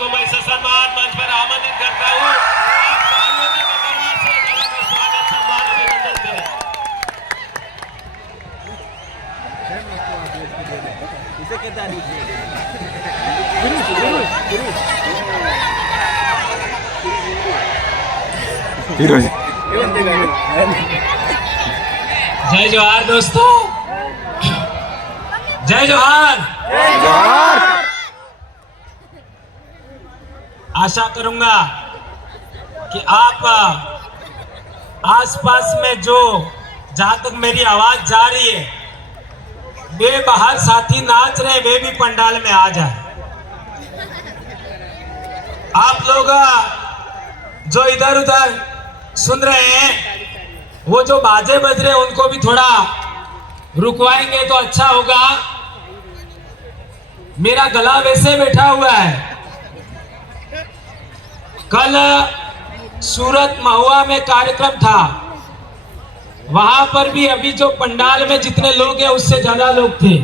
को मैं ससम्मान मंच पर आमंत्रित करता हूँ। आप तालियों के गड़गड़ाहट से जगह का स्वागत सम्मान अभिनंदन करें। इसे कहता है जय जोहार दोस्तों, जय जोहार। आशा करूंगा कि आप आसपास में जो जहां तक मेरी आवाज जा रही है, वे बाहर साथी नाच रहे, वे भी पंडाल में आ जाए। आप लोग जो इधर उधर सुन रहे हैं, वो जो बाजे बज रहे हैं उनको भी थोड़ा रुकवाएंगे तो अच्छा होगा। मेरा गला वैसे बैठा हुआ है। कल सूरत महुआ में कार्यक्रम था, वहां पर भी अभी जो पंडाल में जितने लोग हैं उससे ज्यादा लोग थे,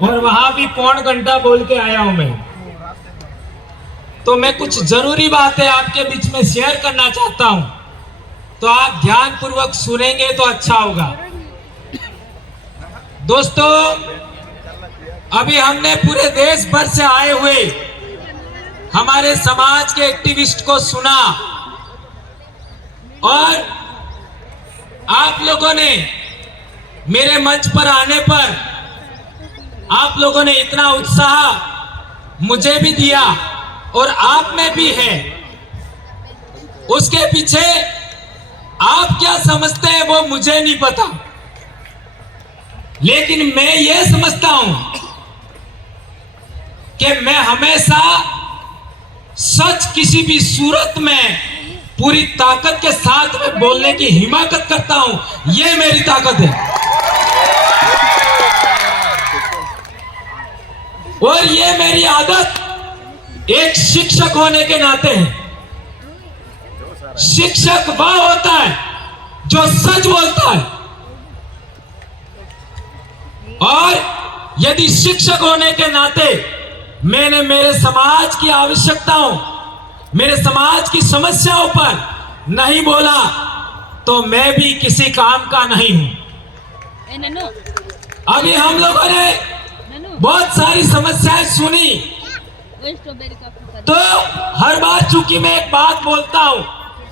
और वहां भी पौन घंटा बोल के आया हूं मैं। तो मैं कुछ जरूरी बातें आपके बीच में शेयर करना चाहता हूं, तो आप ध्यान पूर्वक सुनेंगे तो अच्छा होगा। दोस्तों, अभी हमने पूरे देश भर से आए हुए हमारे समाज के एक्टिविस्ट को सुना, और आप लोगों ने मेरे मंच पर आने पर आप लोगों ने इतना उत्साह मुझे भी दिया और आप में भी है। उसके पीछे आप क्या समझते हैं वो मुझे नहीं पता, लेकिन मैं ये समझता हूं कि मैं हमेशा सच किसी भी सूरत में पूरी ताकत के साथ में बोलने की हिम्मत करता हूं। ये मेरी ताकत है, और ये मेरी आदत एक शिक्षक होने के नाते है। शिक्षक वह होता है जो सच बोलता है, और यदि शिक्षक होने के नाते मैंने मेरे समाज की आवश्यकताओं, मेरे समाज की समस्याओं पर नहीं बोला तो मैं भी किसी काम का नहीं हूं। अभी हम लोगों ने बहुत सारी समस्याएं सुनी, तो हर बार चूंकि मैं एक बात बोलता हूं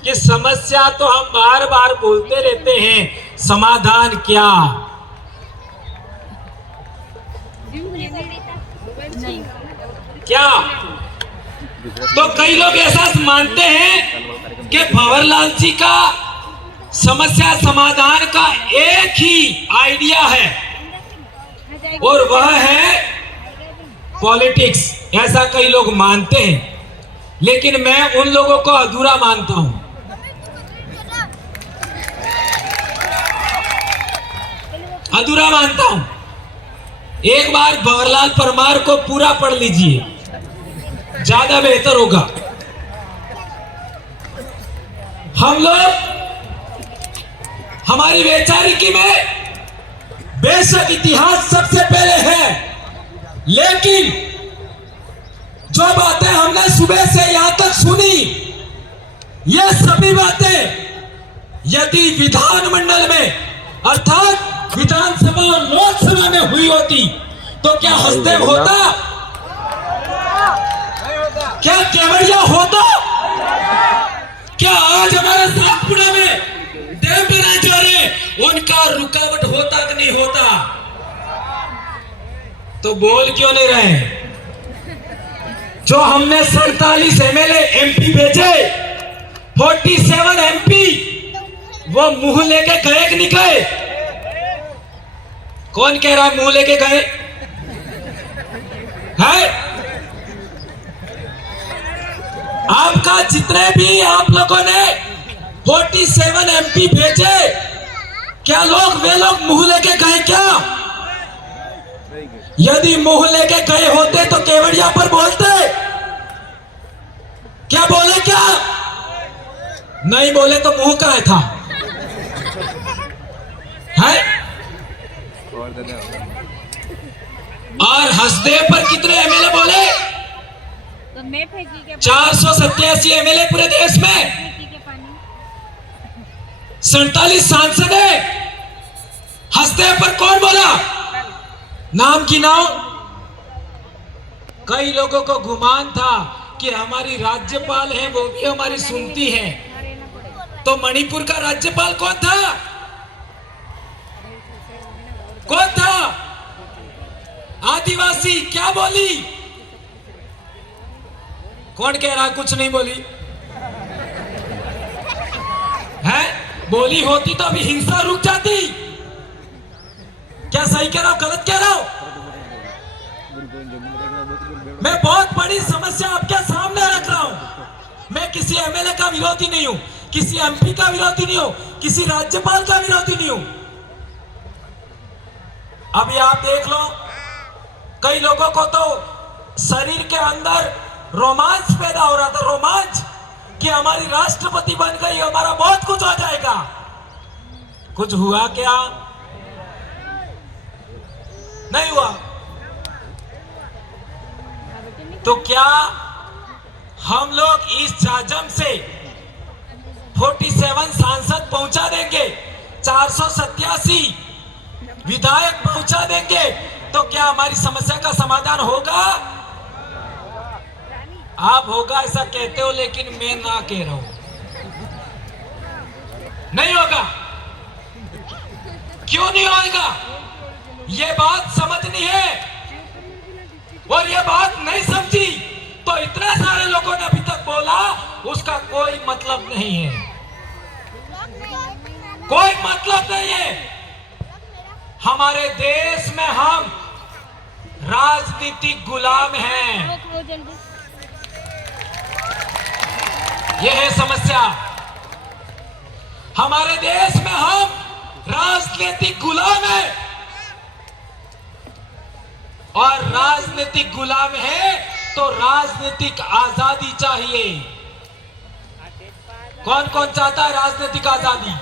कि समस्या तो हम बार बार बोलते रहते हैं, समाधान क्या? क्या? तो कई लोग ऐसा मानते हैं कि भंवरलाल जी का समस्या समाधान का एक ही आइडिया है, और वह है पॉलिटिक्स। ऐसा कई लोग मानते हैं, लेकिन मैं उन लोगों को अधूरा मानता हूं। अधूरा मानता हूं। एक बार भंवरलाल परमार को पूरा पढ़ लीजिए, ज्यादा बेहतर होगा। हम लोग हमारी वैचारिकी में बेशक इतिहास सबसे पहले है, लेकिन जो बातें हमने सुबह से यहां तक सुनी, ये सभी बातें यदि विधानमंडल में अर्थात विधानसभा और लोकसभा में हुई होती तो क्या हसदेव होता? क्या केवड़िया होता? क्या आज हमारे सातपुड़ा में डैम बनाए जा रहे, उनका रुकावट होता कि नहीं होता? तो बोल क्यों नहीं रहे? जो हमने 47 एमएलए एमपी भेजे, 47 एमपी, वो मुंह लेके गए कि नहीं गए? कौन कह रहा है मुंह लेके गए है? आपका जितने भी आप लोगों ने 47 एमपी भेजे, क्या वे लोग मुंह लेके गए क्या? यदि मुंह लेके गए होते तो केवड़िया पर बोलते। क्या बोले? क्या नहीं बोले तो मुंह कहाँ था? है? और हसदेव पर कितने एमएलए बोले? मैं फेंकी के 487 एमएलए पूरे देश में, फेंकी के पानी 47 सांसद है, हंसते पर कौन बोला? नाम गिनाओ। कई लोगों को गुमान था कि हमारी राज्यपाल है वो भी हमारी सुनती है। तो मणिपुर का राज्यपाल कौन था? कौन था? आदिवासी। क्या बोली? कौन कह रहा कुछ नहीं बोली है? बोली होती तो अभी हिंसा रुक जाती। क्या सही कह रहा हूं, गलत कह रहा हूं? मैं बहुत बड़ी समस्या आपके सामने रख रहा हूं। मैं किसी एमएलए का विरोधी नहीं हूं, किसी एमपी का विरोधी नहीं हूं, किसी राज्यपाल का विरोधी नहीं हूं। अभी आप देख लो, कई लोगों को तो शरीर के अंदर रोमांच पैदा हो रहा था, रोमांच कि हमारी राष्ट्रपति बन गई, हमारा बहुत कुछ हो जाएगा। कुछ हुआ क्या? नहीं हुआ। तो क्या हम लोग इस जाजम से 47 सांसद पहुंचा देंगे, 487 विधायक पहुंचा देंगे, तो क्या हमारी समस्या का समाधान होगा? आप होगा ऐसा कहते हो, लेकिन मैं ना कह रहा हूं, नहीं होगा। क्यों नहीं होगा? ये बात समझनी है, और ये बात नहीं समझी तो इतने सारे लोगों ने अभी तक बोला, उसका कोई मतलब नहीं है, कोई मतलब नहीं है। हमारे देश में हम राजनीतिक गुलाम हैं, रोक लो जल्दी। यह है समस्या। हमारे देश में हम राजनीतिक गुलाम हैं, और राजनीतिक गुलाम है तो राजनीतिक आजादी चाहिए। कौन कौन चाहता है राजनीतिक आजादी?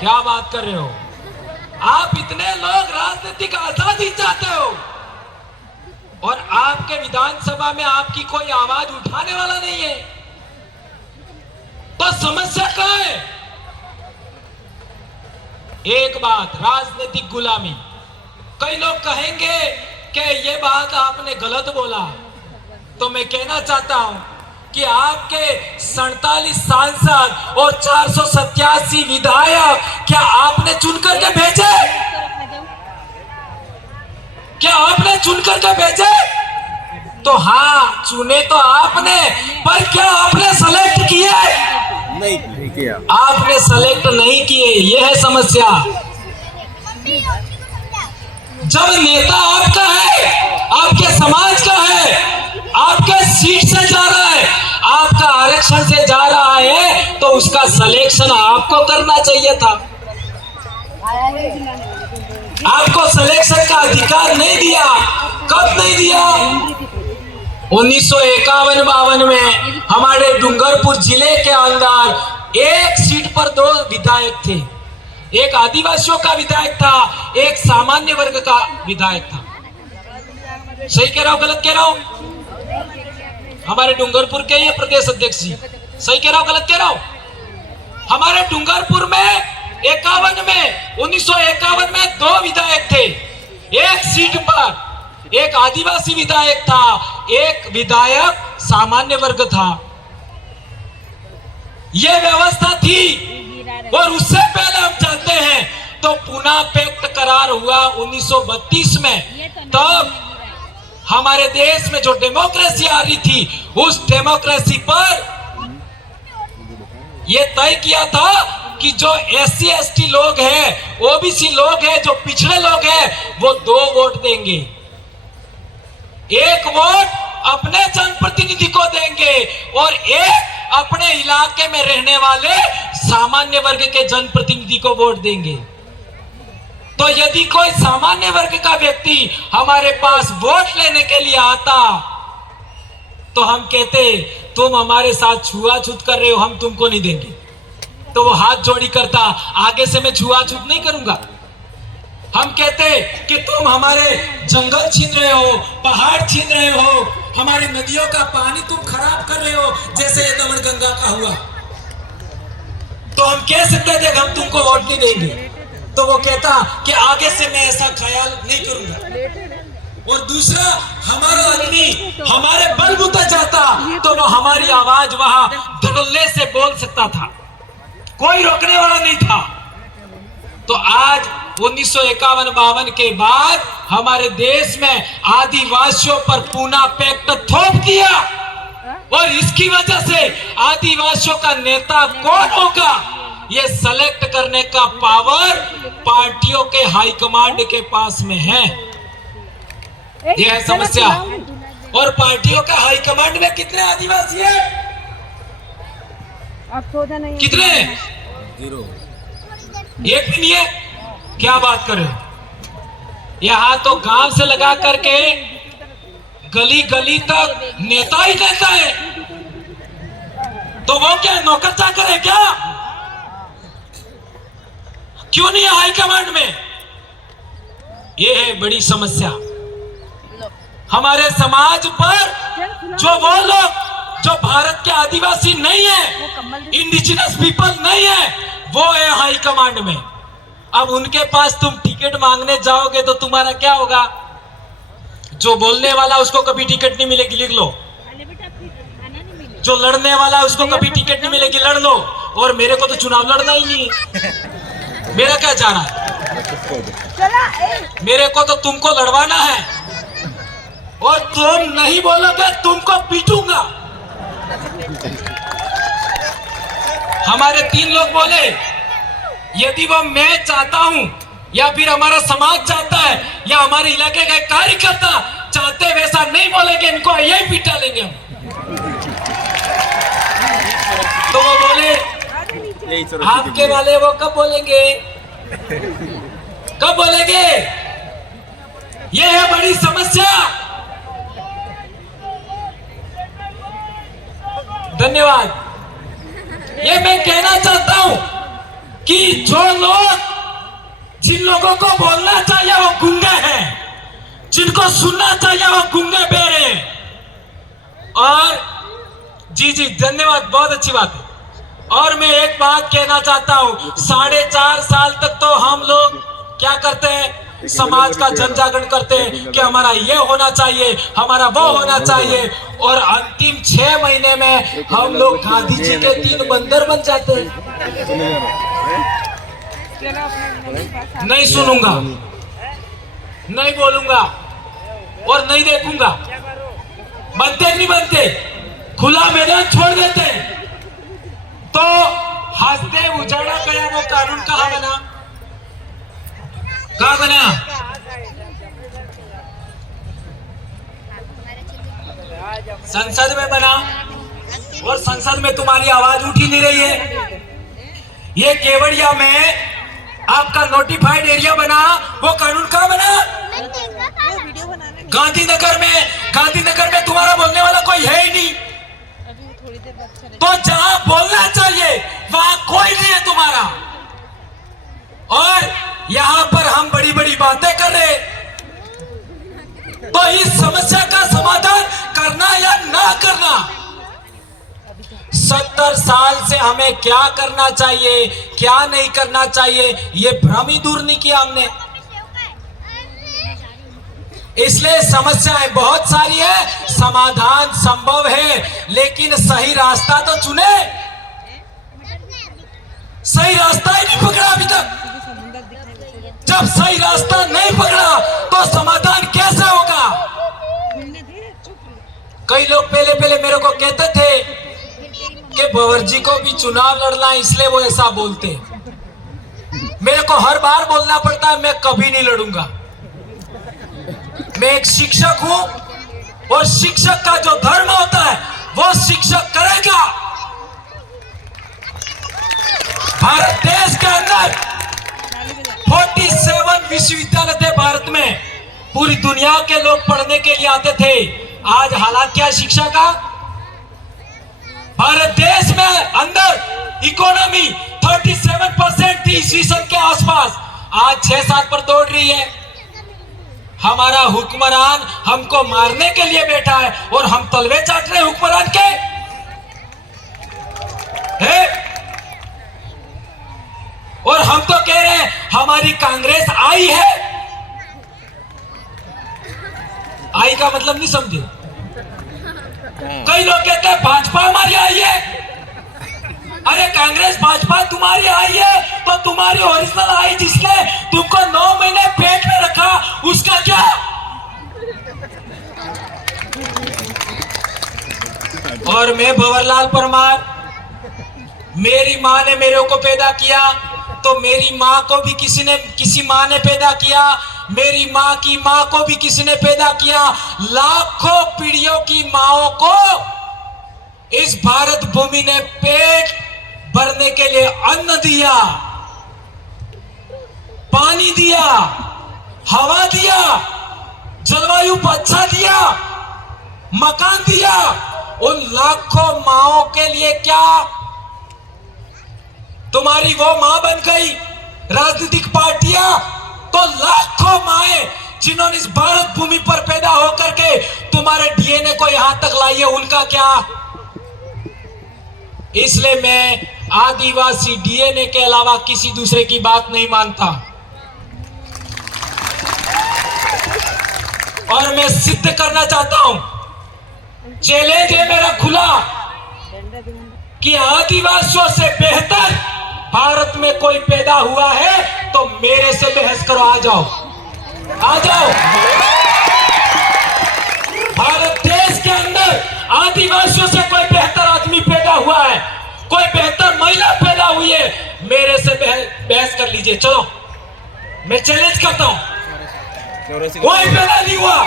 क्या बात कर रहे हो आप? इतने लोग राजनीतिक आजादी चाहते हो, और आपके विधानसभा में आपकी कोई आवाज उठाने वाला नहीं है, तो समस्या कहां है? एक बात, राजनीतिक गुलामी। कई लोग कहेंगे कि ये बात आपने गलत बोला, तो मैं कहना चाहता हूं कि आपके 47 सांसद और 487 विधायक क्या आपने चुन करके भेजे? क्या आपने चुन करके भेजे? तो हाँ, चुने तो आपने, पर क्या आपने सेलेक्ट किए? नहीं किया। आपने सेलेक्ट नहीं किए, यह है समस्या। जब नेता आपका है, आपके समाज का है, आपके सीट से जा रहा है, आपका आरक्षण से जा रहा है, तो उसका सिलेक्शन आपको करना चाहिए था। आपको सिलेक्शन का अधिकार नहीं दिया। कब नहीं दिया? 1951-52 में हमारे डूंगरपुर जिले के अंदर एक सीट पर 2 विधायक थे। एक आदिवासियों का विधायक था, एक सामान्य वर्ग का विधायक था। सही कह रहा हूं, गलत कह रहा हूं? हमारे डूंगरपुर के ये प्रदेश अध्यक्ष जी, सही कह रहा हूं, गलत कह रहा हूं? हमारे डूंगरपुर में 1951 में 2 विधायक थे। एक सीट पर एक आदिवासी विधायक था, एक विधायक सामान्य वर्ग था। यह व्यवस्था थी। और उससे पहले हम चलते हैं तो पुणे पैक्ट करार हुआ 1932 में। तब हमारे देश में जो डेमोक्रेसी आ रही थी, उस डेमोक्रेसी पर यह तय किया था कि जो SC ST लोग हैं, OBC लोग हैं, जो पिछड़े लोग हैं, वो 2 वोट देंगे। एक वोट अपने जनप्रतिनिधि को देंगे और एक अपने इलाके में रहने वाले सामान्य वर्ग के जनप्रतिनिधि को वोट देंगे। तो यदि कोई सामान्य वर्ग का व्यक्ति हमारे पास वोट लेने के लिए आता, तो हम कहते तुम हमारे साथ छुआछूत कर रहे हो, हम तुमको नहीं देंगे। तो वो हाथ जोड़ी करता, आगे से मैं छुआछूत नहीं करूंगा। हम कहते कि तुम हमारे जंगल छीन रहे हो, पहाड़ छीन रहे हो, हमारी नदियों का पानी तुम खराब कर रहे हो, जैसे ये दमन गंगा का हुआ। तो हम कह सकते थे हम तुमको वोट नहीं देंगे, तो वो कहता कि आगे से मैं ऐसा ख्याल नहीं करूंगा। और दूसरा, हमारा आदमी हमारे बलबूते जाता तो वो हमारी आवाज वहां धड़ल्ले से बोल सकता था, कोई रोकने वाला नहीं था। तो आज 1951-52 के बाद हमारे देश में आदिवासियों पर पूना पैक्ट थोप दिया, और इसकी वजह से आदिवासियों का नेता कौन होगा ये सेलेक्ट करने का पावर पार्टियों के हाईकमांड के पास में है। यह है समस्या। और पार्टियों का हाईकमांड में कितने आदिवासी हैं? कितने? 0। एक भी नहीं है। क्या बात कर रहे हो? यहाँ तो गांव से लगा करके गली गली तक नेता ही नेता है। तो वो क्या नौकर चाकर है क्या? क्यों नहीं है हाईकमांड में? ये है बड़ी समस्या। हमारे समाज पर जो वो लोग जो भारत के आदिवासी नहीं है, इंडिजिनस पीपल नहीं है, वो है हाईकमांड में। अब उनके पास तुम टिकट मांगने जाओगे तो तुम्हारा क्या होगा? जो बोलने वाला उसको कभी टिकट नहीं मिलेगी, लिख लो। जो लड़ने वाला उसको कभी टिकट नहीं मिलेगी, लड़ लो। और मेरे को तो चुनाव लड़ना ही नहीं है। मेरा क्या जाना है? मेरे को तो तुमको लड़वाना है, और तुम नहीं बोलोगे तुमको पीटूंगा। हमारे 3 लोग बोले, यदि वो मैं चाहता हूं या फिर हमारा समाज चाहता है या हमारे इलाके का कार्यकर्ता चाहते वैसा नहीं बोलेंगे, इनको यही पीटा लेंगे हम। तो वो बोले आपके वाले वो कब बोलेंगे? कब बोलेंगे? ये है बड़ी समस्या। धन्यवाद। ये मैं कहना चाहता हूं कि जो लोग, जिन लोगों को बोलना चाहिए वो गूंगे हैं, जिनको सुनना चाहिए वो गूंगे बेरे हैं। और जी धन्यवाद, बहुत अच्छी बात है। और मैं एक बात कहना चाहता हूं, 4.5 साल तक तो हम लोग क्या करते हैं? समाज का जन जागरण करते हैं कि हमारा ये होना चाहिए, हमारा वो होना चाहिए, और अंतिम 6 महीने में हम लोग गांधी जी के 3 बंदर बन जाते हैं। नहीं सुनूंगा, नहीं बोलूंगा और नहीं देखूंगा। बनते नहीं बनते, खुला मैदान छोड़ देते। तो हंसते उजाड़ा गया वो कानून कहां बना? कहां बना? संसद में बना, और संसद में तुम्हारी आवाज उठ ही नहीं रही है। ये केवड़िया में आपका नोटिफाइड एरिया बना, वो कानून कहां बना? गांधीनगर में तुम्हारा बोलने वाला कोई है ही नहीं। तो जहां बोलना चाहिए वहां कोई नहीं है तुम्हारा, और यहां पर हम बड़ी बड़ी बातें कर रहे। तो इस समस्या का समाधान करना या ना करना, 70 साल से हमें क्या करना चाहिए, क्या नहीं करना चाहिए, ये भ्रम ही दूर नहीं किया हमने। इसलिए समस्याएं बहुत सारी है, समाधान संभव है, लेकिन सही रास्ता तो चुने। सही रास्ता ही नहीं पकड़ा अभी तक। जब सही रास्ता नहीं पकड़ा तो समाधान कैसे होगा? कई लोग पहले मेरे को कहते थे कि भंवर जी को भी चुनाव लड़ना है, इसलिए वो ऐसा बोलते। मेरे को हर बार बोलना पड़ता है, मैं कभी नहीं लड़ूंगा। मैं एक शिक्षक हूं, और शिक्षक का जो धर्म होता है वो शिक्षक करेगा। भारत देश के अंदर 47 विश्वविद्यालय थे भारत में, पूरी दुनिया के लोग पढ़ने के लिए आते थे। आज हालात क्या है शिक्षा का? भारत देश में अंदर इकोनॉमी 37% थी ईस्वी सन के आसपास, आज 6-7 पर दौड़ रही है। हमारा हुक्मरान हमको मारने के लिए बैठा है और हम तलवे चाट रहे हुक्मरान के है? और हम तो कह रहे हैं हमारी कांग्रेस आई है। आई का मतलब नहीं समझे? कई लोग कहते हैं भाजपा हमारी आई है। अरे कांग्रेस भाजपा तुम्हारी आई है तो तुम्हारी ओरिजिनल आई जिसने तुमको 9 महीने पेट में रखा उसका क्या? और मैं भंवरलाल परमार, मेरी माँ ने मेरे को पैदा किया तो मेरी माँ को भी किसी माँ ने पैदा किया, मेरी माँ की माँ को भी किसी ने पैदा किया। लाखों पीढ़ियों की माँओं को इस भारत भूमि ने पेट भरने के लिए अन्न दिया, पानी दिया, हवा दिया, जलवायु अच्छा दिया, मकान दिया। उन लाखों माँओं के लिए क्या तुम्हारी वो मां बन गई राजनीतिक पार्टियां? तो लाखों माएं जिन्होंने इस भारत भूमि पर पैदा होकर के तुम्हारे डीएनए को यहां तक लाई है, उनका क्या? इसलिए मैं आदिवासी डीएनए के अलावा किसी दूसरे की बात नहीं मानता। और मैं सिद्ध करना चाहता हूं, चैलेंज है मेरा खुला कि आदिवासियों से बेहतर भारत में कोई पैदा हुआ है तो मेरे से बहस करो। आ जाओ, आ जाओ। भारत देश के अंदर आदिवासियों से कोई बेहतर आदमी पैदा हुआ है, कोई बेहतर महिला पैदा हुई है, मेरे से बहस कर लीजिए। चलो, मैं चैलेंज करता हूं, कोई पैदा नहीं हुआ,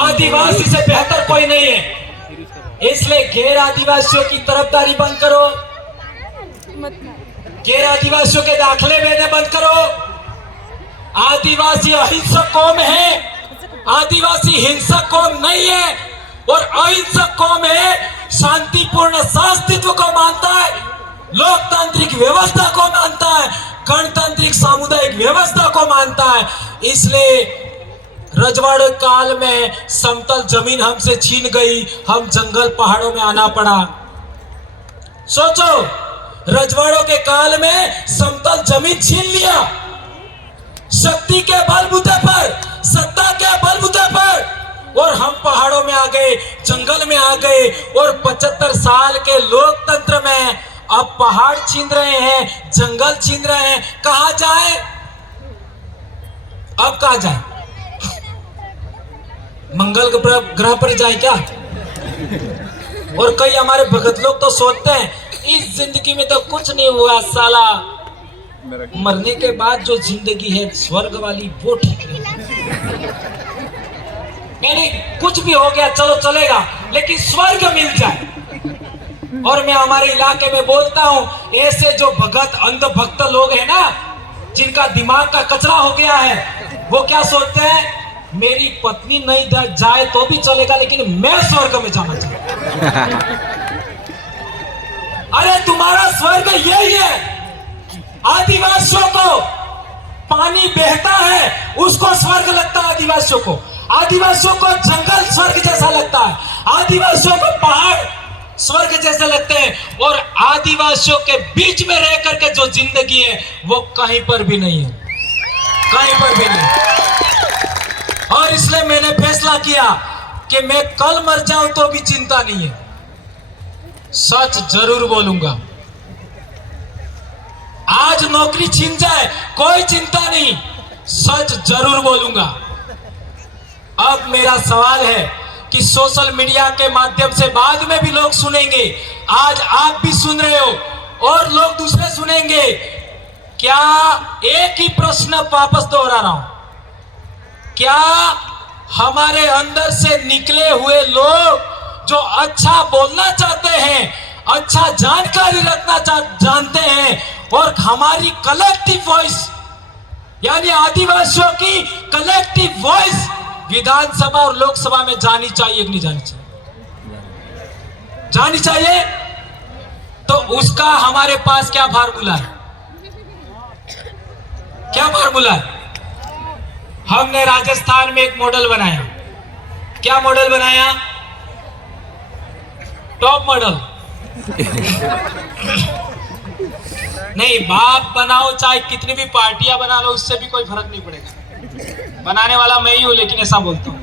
आदिवासी से बेहतर कोई नहीं है। इसलिए गैर आदिवासियों की तरफदारी बंद करो, गैर आदिवासियों के दाखले लेने बंद करो। आदिवासी अहिंसक कौम है, आदिवासी हिंसक कौम नहीं है। और अहिंसक कौम है, शांतिपूर्ण अस्तित्व को मानता है, लोकतांत्रिक व्यवस्था को मानता है, गणतांत्रिक सामुदायिक व्यवस्था को मानता है। इसलिए रजवाड़े काल में समतल जमीन हमसे छीन गई, हम जंगल पहाड़ों में आना पड़ा। सोचो, रजवाड़ों के काल में समतल जमीन छीन लिया, शक्ति के बलबूते पर, सत्ता के बलबूते पर, और हम पहाड़ों में आ गए, जंगल में आ गए। और 75 साल के लोकतंत्र में अब पहाड़ छीन रहे हैं, जंगल छीन रहे हैं। कहां जाए? अब कहां जाए? मंगल ग्रह पर जाए क्या? और कई हमारे भगत लोग तो सोचते हैं इस जिंदगी में तो कुछ नहीं हुआ साला, मरने के बाद जो जिंदगी है स्वर्ग वाली वो ठीक है। यानी कुछ भी हो गया चलो चलेगा, लेकिन स्वर्ग मिल जाए। और मैं हमारे इलाके में बोलता हूं, ऐसे जो भगत अंधभक्त लोग हैं ना, जिनका दिमाग का कचरा हो गया है, वो क्या सोचते हैं, मेरी पत्नी नहीं जाए तो भी चलेगा लेकिन मैं स्वर्ग में जाना चाहता। अरे तुम्हारा स्वर्ग यही है। आदिवासियों को पानी बहता है उसको स्वर्ग लगता है, आदिवासियों को। आदिवासियों को जंगल स्वर्ग जैसा लगता है, आदिवासियों को पहाड़ स्वर्ग जैसे लगते हैं। और आदिवासियों के बीच में रह करके जो जिंदगी है वो कहीं पर भी नहीं है, कहीं पर भी नहीं। और इसलिए मैंने फैसला किया कि मैं कल मर जाऊं तो भी चिंता नहीं है, सच जरूर बोलूंगा। आज नौकरी छीन जाए कोई चिंता नहीं, सच जरूर बोलूंगा। अब मेरा सवाल है कि सोशल मीडिया के माध्यम से बाद में भी लोग सुनेंगे, आज आप भी सुन रहे हो और लोग दूसरे सुनेंगे। क्या एक ही प्रश्न वापस दोहरा रहा हूं, क्या हमारे अंदर से निकले हुए लोग जो अच्छा बोलना चाहते हैं, अच्छा जानकारी रखना जानते हैं, और हमारी कलेक्टिव वॉइस यानी आदिवासियों की कलेक्टिव वॉइस विधानसभा और लोकसभा में जानी चाहिए कि नहीं जानी चाहिए? जानी चाहिए। तो उसका हमारे पास क्या फार्मूला है? क्या फार्मूला है? हमने राजस्थान में एक मॉडल बनाया। क्या मॉडल बनाया? Top model. नहीं, बाप बनाओ चाहे कितनी भी पार्टियां बना लो, उससे भी कोई फर्क नहीं पड़ेगा। बनाने वाला मैं ही हूं, लेकिन ऐसा बोलता हूं।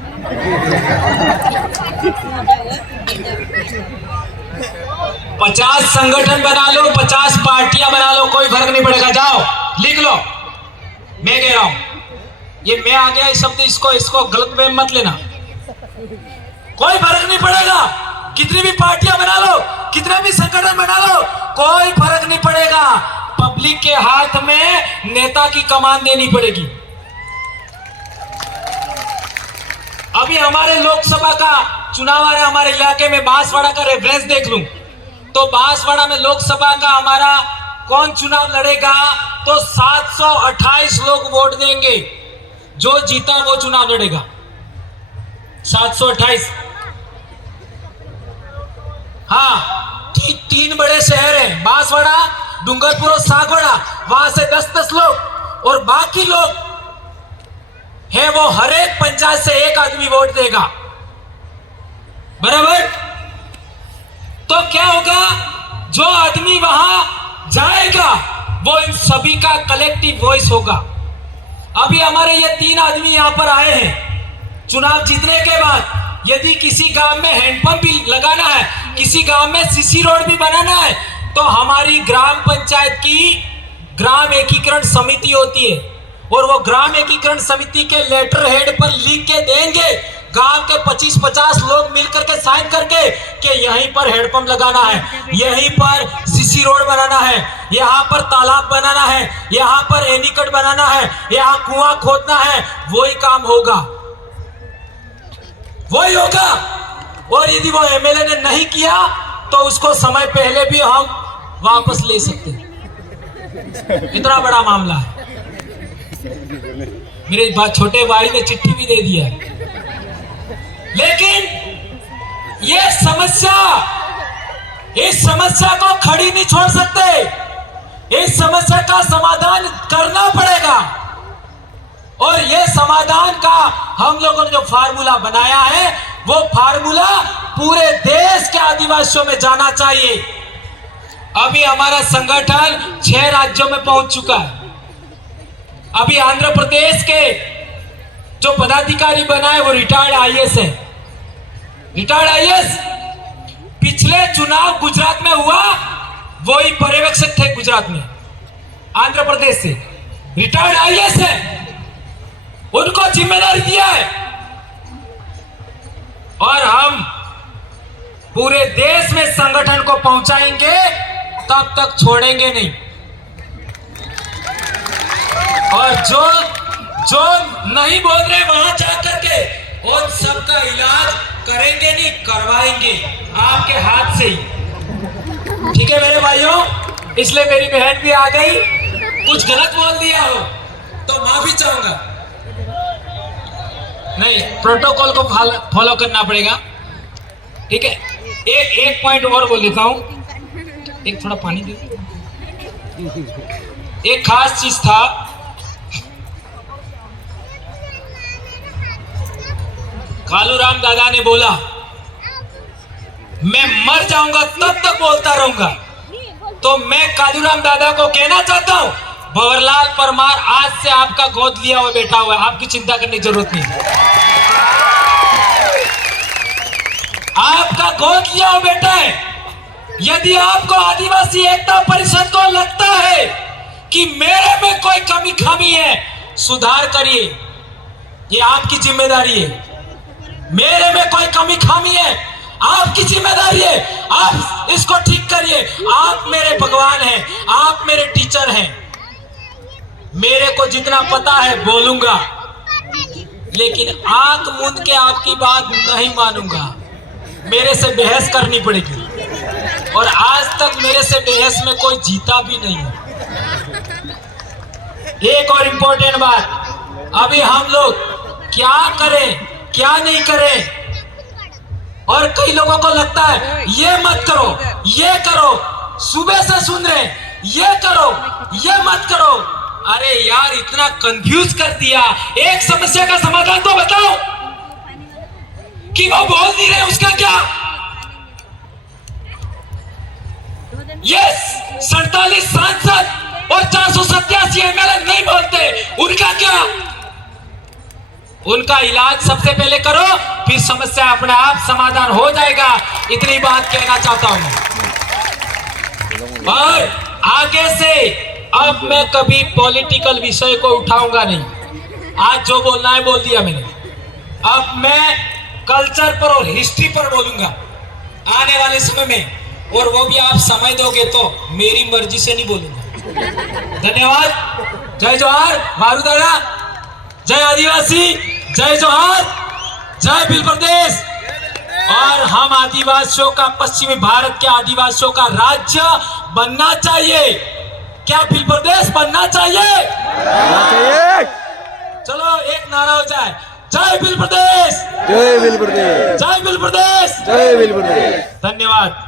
50 संगठन बना लो, 50 पार्टियां बना लो, कोई फर्क नहीं पड़ेगा। जाओ लिख लो, मैं कह रहा हूं। ये मैं आ गया इस शब्द, इसको गलत में मत लेना। कोई फर्क नहीं पड़ेगा, कितनी भी पार्टियां बना लो, कितने भी संगठन बना लो, कोई फर्क नहीं पड़ेगा। पब्लिक के हाथ में नेता की कमान देनी पड़ेगी। अभी हमारे लोकसभा का चुनाव आ रहा है, हमारे इलाके में बांसवाड़ा का रेफरेंस देख लूं तो बांसवाड़ा में लोकसभा का हमारा कौन चुनाव लड़ेगा तो 728 लोग वोट देंगे। जो जीता वो चुनाव लड़ेगा। 728। हाँ, तीन बड़े शहर हैं, बांसवाड़ा, डूंगरपुर और सागवाड़ा। वहां से 10-10 लोग, और बाकी लोग है वो हर एक पंचायत से एक आदमी वोट देगा। बराबर? तो क्या होगा, जो आदमी वहां जाएगा वो इन सभी का कलेक्टिव वॉइस होगा। अभी हमारे ये 3 आदमी यहां पर आए हैं। चुनाव जीतने के बाद यदि किसी गांव में हैंडपंप भी लगाना है, किसी गांव में सीसी रोड भी बनाना है, तो हमारी ग्राम पंचायत की ग्राम एकीकरण समिति होती है, और वो ग्राम एकीकरण समिति के लेटर हेड पर लिख के देंगे। गांव के 25-50 लोग मिलकर के साइन करके कि यहीं पर हैंडपंप लगाना है, यहीं पर सीसी रोड बनाना है, यहाँ पर तालाब बनाना है, यहाँ पर एनीकट बनाना है, यहाँ कुआं खोदना है। वही काम होगा, वही होगा। और यदि वो एमएलए ने नहीं किया तो उसको समय पहले भी हम वापस ले सकते हैं। इतना बड़ा मामला है। मेरे छोटे भाई ने चिट्ठी भी दे दिया। लेकिन ये इस समस्या को खड़ी नहीं छोड़ सकते। इस समस्या का समाधान करना पड़ेगा, और ये समाधान का हम लोगों ने जो फार्मूला बनाया है वो फार्मूला पूरे देश के आदिवासियों में जाना चाहिए। अभी हमारा संगठन 6 राज्यों में पहुंच चुका है। अभी आंध्र प्रदेश के जो पदाधिकारी बना है वो रिटायर्ड आईएएस है। रिटायर्ड आईएएस पिछले चुनाव गुजरात में हुआ, वही पर्यवेक्षक थे गुजरात में, आंध्र प्रदेश से रिटायर्ड आईएएस है। उनको जिम्मेदारी दिया है, और हम पूरे देश में संगठन को पहुंचाएंगे, तब तक छोड़ेंगे नहीं। और जो नहीं बोल रहे वहां जाकर के उन सबका इलाज करेंगे, नहीं करवाएंगे आपके हाथ से ही। ठीक है मेरे भाइयों, इसलिए मेरी बहन भी आ गई। कुछ गलत बोल दिया हो तो माफी चाहूंगा। नहीं, प्रोटोकॉल को फॉलो करना पड़ेगा। ठीक है, एक पॉइंट और बोल देता हूं। एक थोड़ा पानी दे। एक खास चीज था, कालूराम दादा ने बोला मैं मर जाऊंगा तब तक बोलता रहूंगा। तो मैं कालूराम दादा को कहना चाहता हूं, भंवरलाल परमार आज से आपका गोद लिया हुआ बैठा हुआ है, आपकी चिंता करने की जरूरत नहीं। आपका गोद लिया हुआ बेटा है। यदि आपको आदिवासी एकता परिषद को लगता है कि मेरे में कोई कमी खामी है, सुधार करिए, ये आपकी जिम्मेदारी है। मेरे में कोई कमी खामी है, आपकी जिम्मेदारी है, आप इसको ठीक करिए। आप मेरे भगवान हैं, आप मेरे टीचर हैं। मेरे को जितना पता है बोलूंगा, लेकिन आंख मूंद के आपकी बात नहीं मानूंगा। मेरे से बहस करनी पड़ेगी, और आज तक मेरे से बहस में कोई जीता भी नहीं है। एक और इम्पोर्टेंट बात, अभी हम लोग क्या करें क्या नहीं करें, और कई लोगों को लगता है ये मत करो, ये करो, सुबह से सुन रहे ये करो, ये मत करो। अरे यार इतना कंफ्यूज कर दिया। एक समस्या का समाधान तो बताओ कि वो बोल नहीं रहे, उसका क्या? यस, 47 सांसद और 487 एमएलए नहीं बोलते, उनका क्या? उनका इलाज सबसे पहले करो, फिर समस्या अपने आप समाधान हो जाएगा। इतनी बात कहना चाहता हूं। और आगे से अब मैं कभी पॉलिटिकल विषय को उठाऊंगा नहीं। आज जो बोलना है बोल दिया मैंने। अब मैं कल्चर पर और हिस्ट्री पर बोलूंगा आने वाले समय में, और वो भी आप समय दोगे तो, मेरी मर्जी से नहीं बोलूंगा। धन्यवाद। जय जोहार मारू दादा, जय आदिवासी, जय जोहार, जय भील प्रदेश। और हम आदिवासियों का, पश्चिमी भारत के आदिवासियों का राज्य बनना चाहिए। क्या भील प्रदेश बनना चाहिए? चलो एक नारा हो जाए, जय भील प्रदेश, जय भील प्रदेश, जय भील प्रदेश, जय भील प्रदेश। धन्यवाद।